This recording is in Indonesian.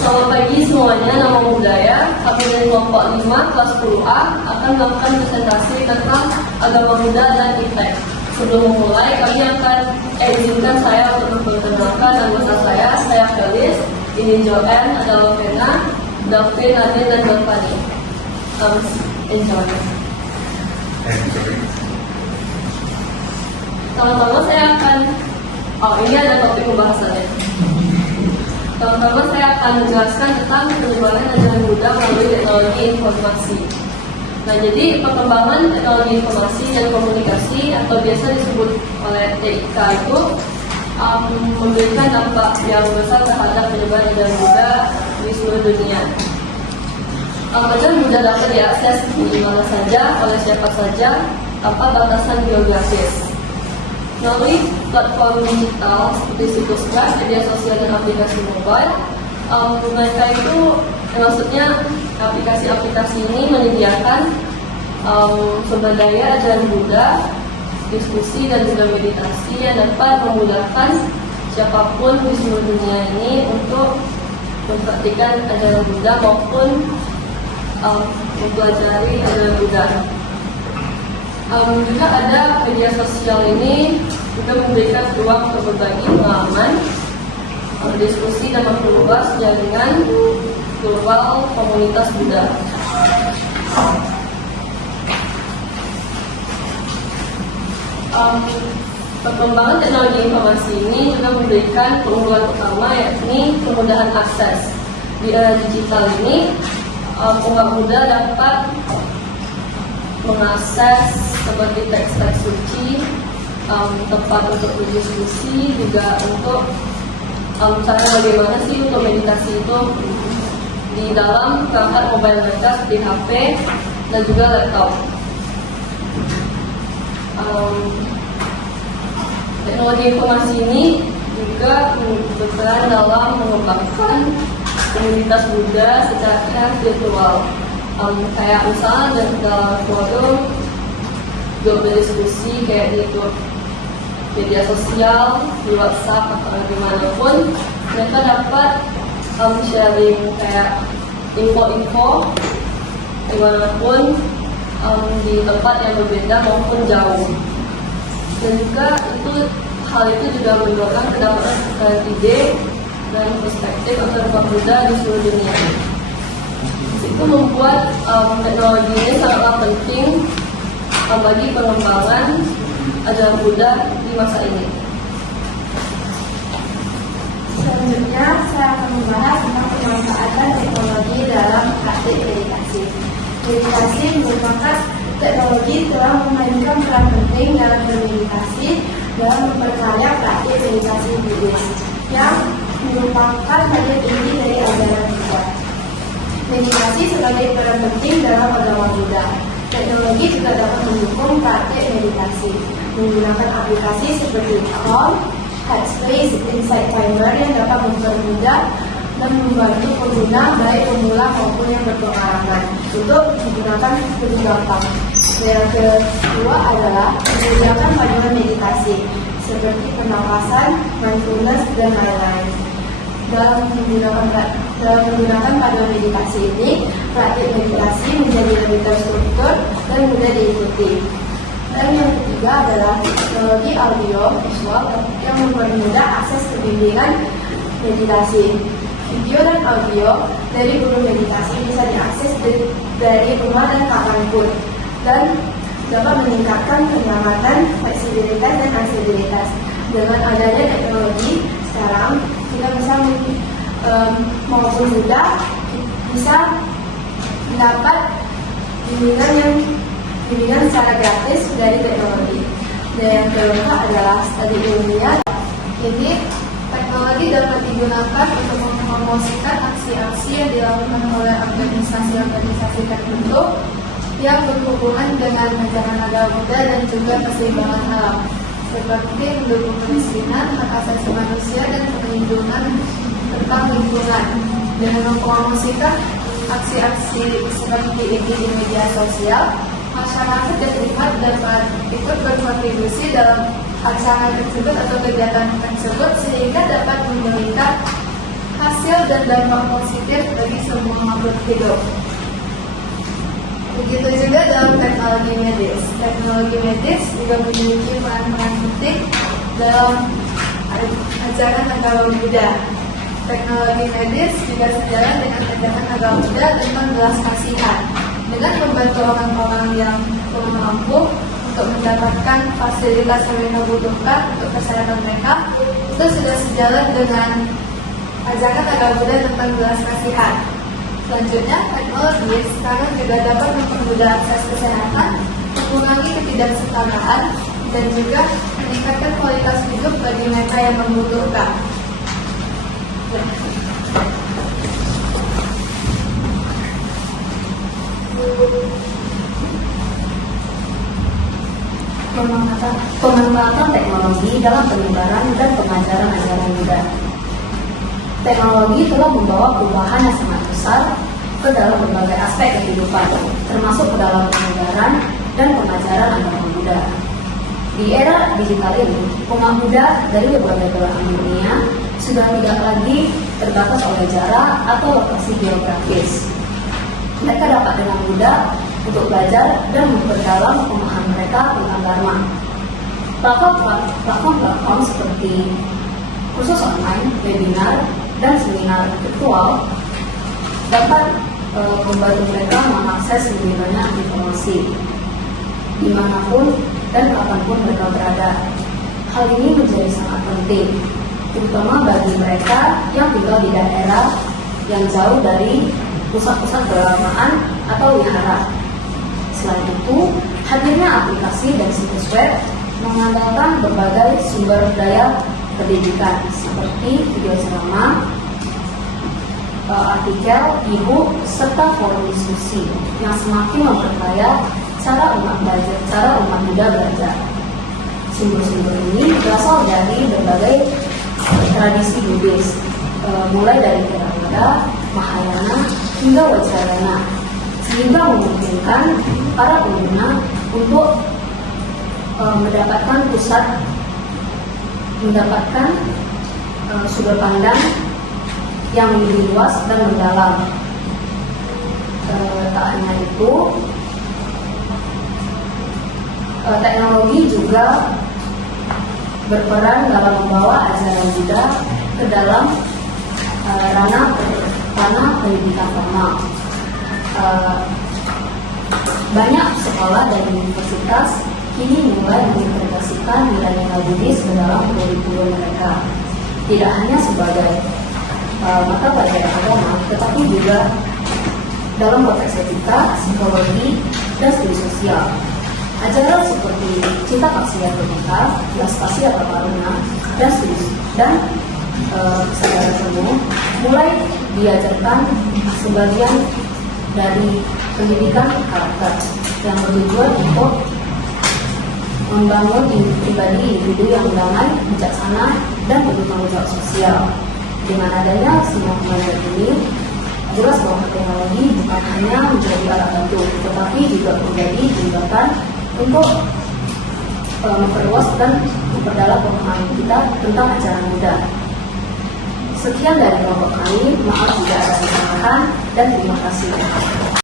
Selamat pagi semuanya, nama Budaya. Kami dari kelompok 5 kelas 10A akan melakukan presentasi tentang agama Buddha dan Iptek. Sebelum memulai, kami akan izinkan saya untuk memperkenalkan anggota saya Felis, ini Joanne, ada Lovena, Davin, Nadine, dan Delvani. Enjoy. Pertama-tama saya akan, ini ada topik pembahasannya. Pertama-tama saya akan menjelaskan tentang penyebaran ajaran Buddha melalui teknologi informasi. Nah, jadi perkembangan teknologi informasi dan komunikasi atau biasa disebut oleh TIK itu memberikan dampak yang besar terhadap penyebaran ajaran Buddha di seluruh dunia. Ajaran Buddha dapat diakses di mana saja, oleh siapa saja, tanpa batasan geografis. Melalui platform digital seperti situs web, media sosial, dan aplikasi mobile, mereka itu, maksudnya aplikasi-aplikasi ini menyediakan sumber daya ajaran Buddha, diskusi dan juga meditasi yang dapat memudahkan siapapun di seluruh dunia ini untuk mempraktikkan ajaran Buddha maupun mempelajari ajaran Buddha. Juga ada media sosial ini juga memberikan ruang untuk berbagi pengalaman, diskusi dan memperluas jaringan global komunitas Buddha. Perkembangan teknologi informasi ini juga memberikan keunggulan utama, yakni kemudahan akses. Di era digital ini, umat Buddha dapat mengakses seperti teks-teks suci, tempat untuk berdiskusi, juga untuk cara bagaimana sih untuk meditasi itu di dalam perangkat mobile mereka seperti HP dan juga laptop. Teknologi informasi ini juga berperan dalam mengembangkan komunitas Buddha secara virtual. Kayak misalnya dalam forum, grup berdiskusi kayak di grup media sosial, di WhatsApp atau dimanapun, mereka dapat sharing kayak info-info dimanapun, di tempat yang berbeda maupun jauh. Dan juga hal itu juga mendorong kedapatan ide dan perspektif antar Buddha di seluruh dunia. Itu membuat teknologi ini sangatlah penting bagi pengembangan ajaran Buddha di masa ini. Selanjutnya saya akan membahas tentang pemanfaatan teknologi dalam praktik meditasi. Meditasi merupakan teknologi telah memainkan peran penting dalam bermeditasi dalam memperkaya praktik meditasi Buddhis yang merupakan bagian inti dari ajaran Buddha. Meditasi sebagai peran penting dalam agama Buddha. Teknologi juga dapat mendukung praktik meditasi menggunakan aplikasi seperti Calm, Headspace, Insight Timer yang dapat mempermudah dan membantu pengguna baik pemula maupun yang berpengalaman untuk menggunakan lebih gampang. Yang kedua adalah menyediakan panduan meditasi seperti pernapasan, mindfulness, dan lain-lain. Dalam menggunakan panduan meditasi ini, praktik meditasi menjadi lebih terstruktur dan mudah diikuti. Dan yang ketiga adalah teknologi audio visual yang mempermudah akses ke bimbingan meditasi. Video dan audio dari guru meditasi bisa diakses dari rumah dan kapanpun, dan dapat meningkatkan kenyamanan, fleksibilitas, dan aksesibilitas. Dengan adanya teknologi sekarang, kita bisa maupun Buddha bisa mendapat bimbingan secara gratis dari teknologi. Dan yang keempat adalah studi ilmiah. Jadi teknologi dapat digunakan untuk mempromosikan aksi-aksi yang dilakukan oleh organisasi-organisasi tertentu yang berhubungan dengan ajaran agama Buddha dan juga keseimbangan alam, seperti mendukung kemiskinan, hak asasi manusia, dan perlindungan tentang lingkungan. Dengan mempromosikan aksi-aksi seperti ini di media sosial, masyarakat dan umat dapat ikut berkontribusi dalam acara tersebut atau kegiatan tersebut, sehingga dapat memberikan hasil dan dampak positif bagi semua makhluk hidup. Begitu juga dalam teknologi medis. Teknologi medis juga memiliki peran-peran penting dalam ajaran agama Buddha. Teknologi medis juga sejalan dengan ajaran agama Buddha tentang belas kasihan. Dengan membantu orang-orang yang kurang mampu untuk mendapatkan fasilitas yang mereka butuhkan untuk kesehatan mereka, itu sudah sejalan dengan ajaran agama Buddha tentang belas kasihan. Selanjutnya, teknologi sekarang juga dapat mempermudah akses kesehatan, mengurangi ketidaksetaraan, dan juga meningkatkan kualitas hidup bagi mereka yang membutuhkan. Pemanfaatan teknologi dalam penyebaran dan pengajaran ajaran Buddha. Teknologi telah membawa perubahan yang sangat besar ke dalam berbagai aspek kehidupan, termasuk ke dalam penyebaran dan pengajaran agama Buddha. Di era digital ini, umat Buddha dari berbagai belahan dunia sudah tidak lagi terbatas oleh jarak atau lokasi geografis. Mereka dapat dengan mudah untuk belajar dan memperdalam pemahaman mereka tentang Dharma. Platform seperti kursus online, webinar, dan seminar virtual dapat membantu mereka mengakses lebih banyak informasi dimanapun dan kapanpun mereka berada. Hal ini menjadi sangat penting, terutama bagi mereka yang tinggal di daerah yang jauh dari pusat-pusat keagamaan atau wihara. Selain itu, hadirnya aplikasi dan situs web mengandalkan berbagai sumber daya pendidikan seperti video ceramah, artikel, e-book, serta forum diskusi yang semakin memperkaya cara umat Buddha belajar. Sumber-sumber ini berasal dari berbagai tradisi Buddhis, mulai dari Theravada, Mahayana, hingga Vajrayana, sehingga memungkinkan para pengguna untuk mendapatkan sudut pandang yang lebih luas dan mendalam. Tak hanya itu, teknologi juga berperan dalam membawa ajaran Buddha ke dalam ranah pendidikan formal. Banyak sekolah dan universitas kini mulai mengintegrasikan nilai-nilai Buddhis ke dalam kurikulum mereka, tidak hanya sebagai mata pelajaran agama, tetapi juga dalam konteks etika, psikologi, dan studi sosial. Ajaran seperti cinta kasih atau cinta, belas kasih atau karuna, dan kesadaran penuh mulai diajarkan sebagian dari pendidikan karakter yang bertujuan untuk membangun pribadi individu yang damai, bijaksana, dan bertanggung jawab sosial. Dengan adanya semua kemajuan ini, jelas bahwa teknologi bukan hanya menjadi alat bantu, tetapi juga menjadi jembatan untuk memperluas dan memperdalam pemahaman kita tentang ajaran Buddha. Sekian dari kelompok kami, maaf jika ada kesalahan dan terima kasih.